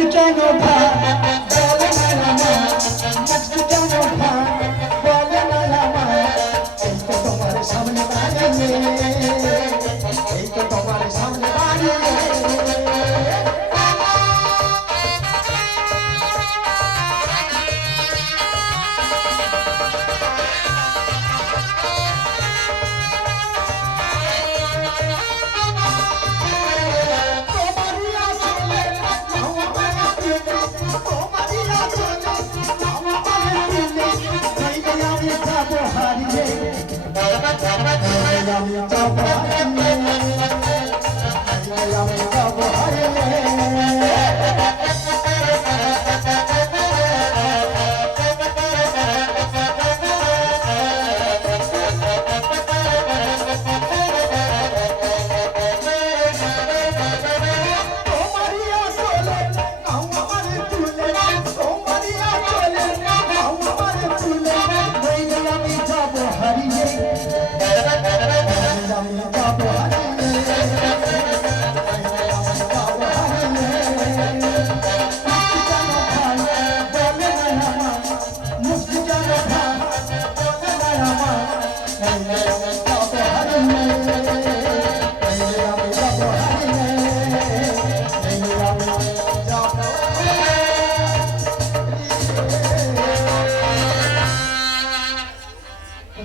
মুক্তি কেন ভাই বলে না আমার মুক্তি কেন ভাই বলে না আমার এই তো তোমার সামনে দাঁড়িয়ে এই তো তোমার সামনে দাঁড়িয়ে আমি যাব হারিয়ে